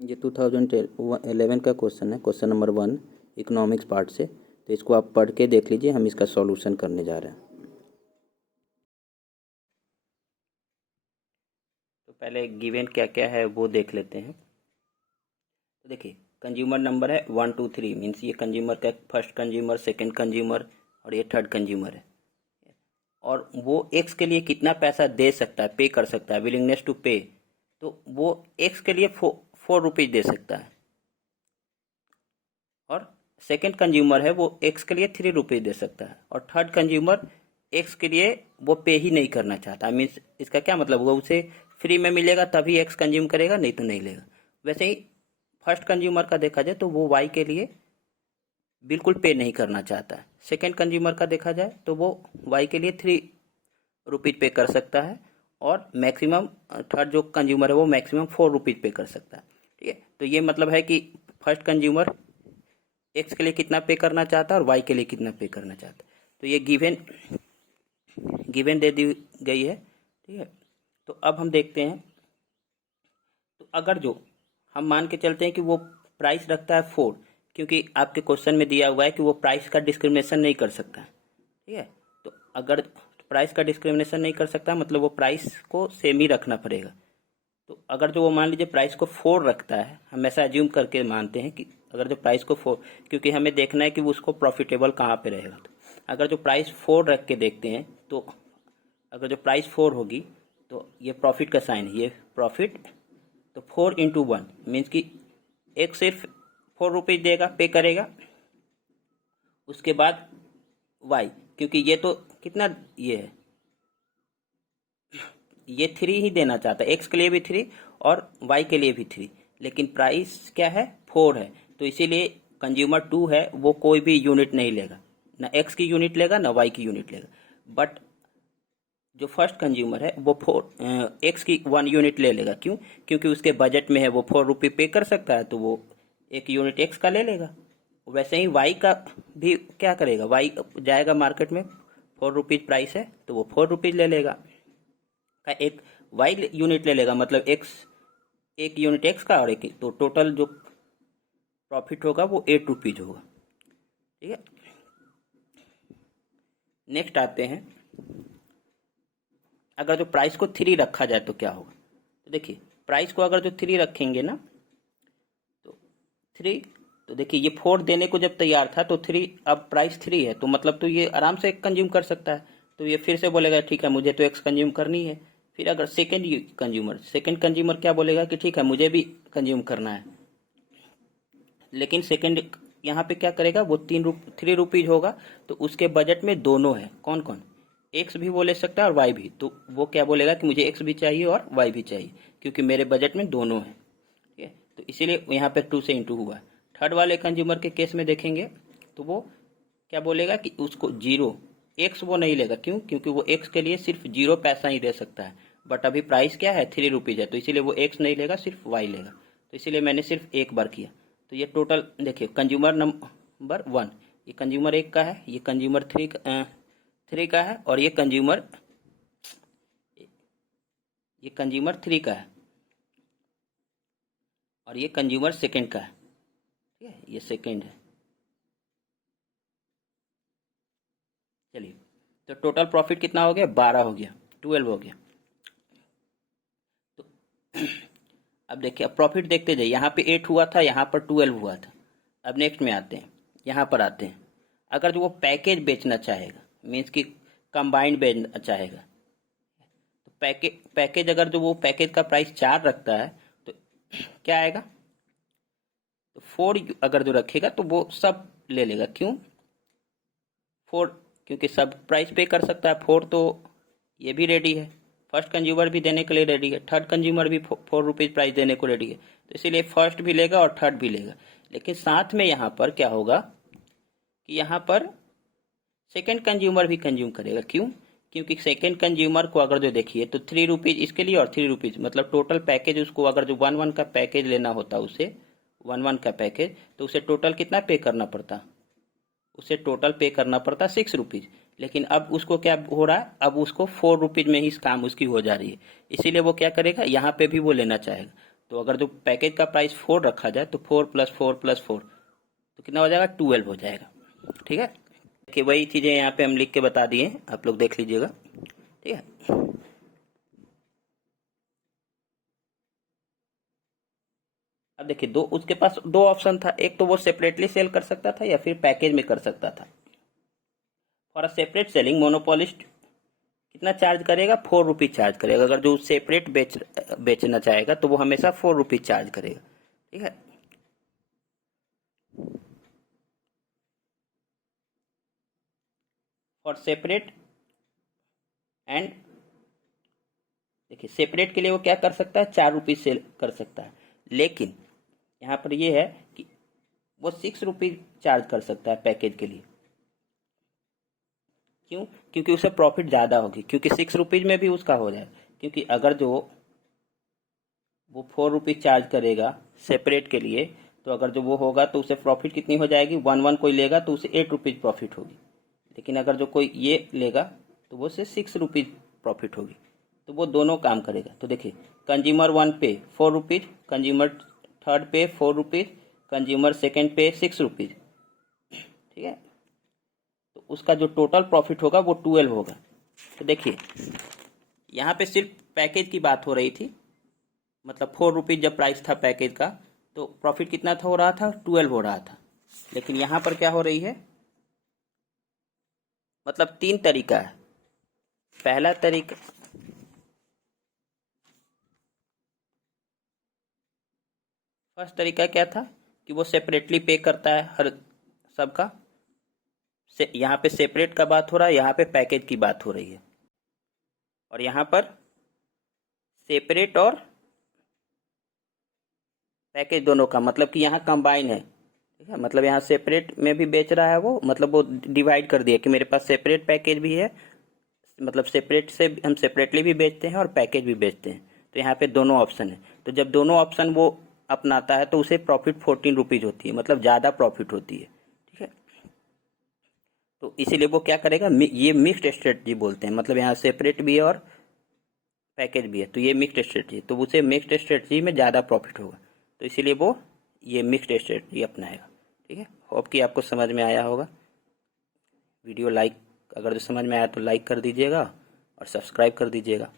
ये 2011 का क्वेश्चन है, क्वेश्चन नंबर 1 इकोनॉमिक्स पार्ट से। तो इसको आप पढ़ के देख लीजिए, हम इसका सॉल्यूशन करने जा रहे हैं। तो पहले गिवन क्या क्या है वो देख लेते हैं। तो देखिए, कंज्यूमर नंबर है 1 2 3, मीन्स ये कंज्यूमर का फर्स्ट कंज्यूमर, सेकंड कंज्यूमर और ये थर्ड कंज्यूमर है। और वो एक्स के लिए कितना पैसा दे सकता है, पे कर सकता है, विलिंगनेस टू पे, तो वो एक्स के लिए 4 रुपीज दे सकता है। और सेकंड कंज्यूमर है वो एक्स के लिए 3 रुपीज दे सकता है। और थर्ड कंज्यूमर एक्स के लिए वो पे ही नहीं करना चाहता। मीन्स इसका क्या मतलब हुआ, उसे फ्री में मिलेगा तभी एक्स कंज्यूम करेगा, नहीं तो नहीं लेगा। वैसे ही फर्स्ट कंज्यूमर का देखा जाए तो वो वाई के लिए बिल्कुल पे नहीं करना चाहता है। सेकंड कंज्यूमर का देखा जाए तो वो वाई के लिए 3 रुपीज पे कर सकता है। और मैक्सिमम थर्ड जो कंज्यूमर है वो मैक्सिमम 4 रुपीज पे कर सकता है। ठीक है, तो ये मतलब है कि फर्स्ट कंज्यूमर एक्स के लिए कितना पे करना चाहता है और वाई के लिए कितना पे करना चाहता है। तो ये गिवन दे दी गई है। ठीक है, तो अब हम देखते हैं। तो अगर जो हम मान के चलते हैं कि वो प्राइस रखता है 4, क्योंकि आपके क्वेश्चन में दिया हुआ है कि वो प्राइस का डिस्क्रिमिनेशन नहीं कर सकता है। ठीक है, तो अगर प्राइस का डिस्क्रिमिनेशन नहीं कर सकता मतलब वो प्राइस को सेम ही रखना पड़ेगा। तो अगर जो वो मान लीजिए प्राइस को 4 रखता है, हम ऐसा एज्यूम करके मानते हैं कि अगर जो प्राइस को 4, क्योंकि हमें देखना है कि वो उसको प्रॉफिटेबल कहाँ पे रहेगा। तो अगर जो प्राइस 4 रख के देखते हैं तो अगर जो प्राइस 4 होगी तो ये प्रॉफिट का साइन है, ये प्रॉफिट। तो 4 × 1 मीन्स कि एक सिर्फ 4 रुपीज देगा, पे करेगा। उसके बाद वाई, क्योंकि ये तो कितना ये है, ये 3 ही देना चाहता है, एक्स के लिए भी 3 और वाई के लिए भी 3, लेकिन प्राइस क्या है 4 है। तो इसीलिए कंज्यूमर 2 है वो कोई भी यूनिट नहीं लेगा, ना एक्स की यूनिट लेगा ना वाई की यूनिट लेगा। बट जो फर्स्ट कंज्यूमर है वो 4 एक्स की 1 यूनिट ले लेगा। क्यों? क्योंकि उसके बजट में है, वो 4 रुपये पे कर सकता है, तो वो 1 यूनिट एक्स का ले लेगा। वैसे ही वाई का भी क्या करेगा, वाई जाएगा मार्केट में, 4 रुपीज प्राइस है तो वो 4 रुपीज ले लेगा का एक वाई यूनिट ले लेगा, मतलब एक्स 1 यूनिट एक्स का और एक, तो टोटल जो प्रॉफिट होगा वो 8 रुपीज होगा। ठीक है, नेक्स्ट आते हैं। अगर जो प्राइस को 3 रखा जाए तो क्या होगा। तो देखिए, प्राइस को अगर जो 3 रखेंगे ना, तो 3, तो देखिए ये 4 देने को जब तैयार था तो 3, अब प्राइस 3 है तो मतलब तो ये आराम से कंज्यूम कर सकता है। तो ये फिर से बोलेगा ठीक है मुझे तो एक्स कंज्यूम करनी है। फिर अगर सेकंड कंज्यूमर क्या बोलेगा कि ठीक है मुझे भी कंज्यूम करना है, लेकिन सेकंड यहाँ पे क्या करेगा, वो 3 रुपीज होगा। तो उसके बजट में दोनों है, कौन कौन, एक्स भी वो ले सकता है और वाई भी। तो वो क्या बोलेगा कि मुझे एक्स भी चाहिए और वाई भी चाहिए, क्योंकि मेरे बजट में दोनों है। ठीक है, तो इसीलिए यहाँ पे 2 से इंटू हुआ। थर्ड वाले कंज्यूमर के केस में देखेंगे तो वो क्या बोलेगा कि उसको 0 एक्स वो नहीं लेगा। क्यों? क्योंकि वो एक्स के लिए सिर्फ 0 पैसा ही दे सकता है। बट अभी प्राइस क्या है 3 रुपीज है, तो इसीलिए वो एक्स नहीं लेगा, सिर्फ वाई लेगा। तो इसीलिए मैंने सिर्फ एक बार किया। तो ये टोटल देखिए, कंज्यूमर नंबर 1 ये कंज्यूमर 1 का है, ये कंज्यूमर 3 का है और ये कंज्यूमर 3 का है और ये कंज्यूमर सेकंड का है। ठीक है, ये सेकंड है। चलिए, तो टोटल प्रॉफिट कितना हो गया, 12 हो गया, 12 हो गया। तो अब देखिए, अब प्रॉफिट देखते जाइए, यहाँ पे 8 हुआ था, यहाँ पर 12 हुआ था। अब नेक्स्ट में आते हैं, यहाँ पर आते हैं। अगर जो वो पैकेज बेचना चाहेगा, मीन्स कि कंबाइंड बेचना चाहेगा, तो पैकेज अगर जो वो पैकेज का प्राइस 4 रखता है तो क्या आएगा, तो 4 अगर जो रखेगा तो वो सब ले लेगा। क्यों 4? क्योंकि सब प्राइस पे कर सकता है 4, तो ये भी रेडी है, फर्स्ट कंज्यूमर भी देने के लिए रेडी है, थर्ड कंज्यूमर भी 4 रुपीज प्राइस देने को रेडी है। तो इसीलिए फर्स्ट भी लेगा और थर्ड भी लेगा। लेकिन साथ में यहाँ पर क्या होगा कि यहाँ पर सेकेंड कंज्यूमर भी कंज्यूम करेगा। क्यों? क्योंकि सेकेंड कंज्यूमर को अगर जो देखिए तो 3 रुपीज इसके लिए और 3 रुपीज, मतलब टोटल पैकेज उसको अगर जो 1 का पैकेज लेना होता उसे 1 का पैकेज, तो उसे टोटल कितना पे करना पड़ता, उसे टोटल पे करना पड़ता 6 रुपीज। लेकिन अब उसको क्या हो रहा है, अब उसको 4 रुपीज में ही काम उसकी हो जा रही है। इसीलिए वो क्या करेगा, यहाँ पे भी वो लेना चाहेगा। तो अगर जो पैकेज का प्राइस 4 रखा जाए तो 4 + 4 + 4 तो कितना हो जाएगा, 12 हो जाएगा। ठीक है, देखिए वही चीज़ें यहाँ पे हम लिख के बता दिए, आप लोग देख लीजिएगा। ठीक है, अब देखिए उसके पास दो ऑप्शन था, एक तो वो सेपरेटली सेल कर सकता था या फिर पैकेज में कर सकता था। For a separate selling monopolist कितना चार्ज करेगा, 4 रुपीज चार्ज करेगा। अगर जो सेपरेट बेचना चाहेगा तो वो हमेशा 4 रुपीज चार्ज करेगा। ठीक है, फॉर सेपरेट एंड, देखिए सेपरेट के लिए वो क्या कर सकता है, 4 रुपीज सेल कर सकता है, लेकिन यहाँ पर ये है कि वो 6 रुपीज चार्ज कर सकता है पैकेज के लिए। क्यों? क्योंकि उसे प्रॉफिट ज़्यादा होगी, क्योंकि 6 रुपीज में भी उसका हो जाए। क्योंकि अगर जो वो 4 रुपीज चार्ज करेगा सेपरेट के लिए, तो अगर जो वो होगा तो उसे प्रॉफिट कितनी हो जाएगी, 1 कोई लेगा तो उसे 8 रुपीज प्रॉफिट होगी। लेकिन अगर जो कोई ये लेगा तो वो उसे 6 रुपीज प्रॉफिट होगी। तो वो दोनों काम करेगा। तो देखिए, कंज्यूमर 1 पे 4 रुपीज, कंज्यूमर 3rd पे 4 रुपीज, कंज्यूमर 2nd पे 6 रुपीज। ठीक है, तो उसका जो टोटल प्रॉफिट होगा वो 12 होगा। तो देखिए यहाँ पे सिर्फ पैकेज की बात हो रही थी, मतलब 4 रुपीज जब प्राइस था पैकेज का, तो प्रॉफिट कितना था, हो रहा था 12 हो रहा था। लेकिन यहाँ पर क्या हो रही है, मतलब 3 तरीका है। पहला तरीका, फर्स्ट तरीका क्या था कि वो सेपरेटली पे करता है हर सबका, यहाँ पे सेपरेट का बात हो रहा है, यहाँ पे पैकेज की बात हो रही है। और यहाँ पर सेपरेट और पैकेज दोनों का मतलब कि यहाँ कंबाइन है। ठीक है, मतलब यहाँ सेपरेट में भी बेच रहा है वो, मतलब वो डिवाइड कर दिया कि मेरे पास सेपरेट पैकेज भी है, मतलब सेपरेट से हम सेपरेटली भी बेचते हैं और पैकेज भी बेचते हैं। तो यहाँ पे दोनों ऑप्शन है। तो जब दोनों ऑप्शन वो अपनाता है तो उसे प्रॉफिट 14 रुपीज होती है, मतलब ज़्यादा प्रॉफिट होती है। ठीक है, तो इसीलिए वो क्या करेगा, ये मिक्स्ड स्ट्रेटजी बोलते हैं, मतलब यहाँ सेपरेट भी है और पैकेज भी है, तो ये मिक्स्ड स्ट्रेटजी, तो उसे मिक्स्ड स्ट्रेटजी में ज़्यादा प्रॉफिट होगा, तो इसीलिए वो ये मिक्स्ड स्ट्रेटजी अपनाएगा। ठीक है, होप कि आपको समझ में आया होगा। वीडियो लाइक, अगर जो समझ में आया तो लाइक कर दीजिएगा और सब्सक्राइब कर दीजिएगा।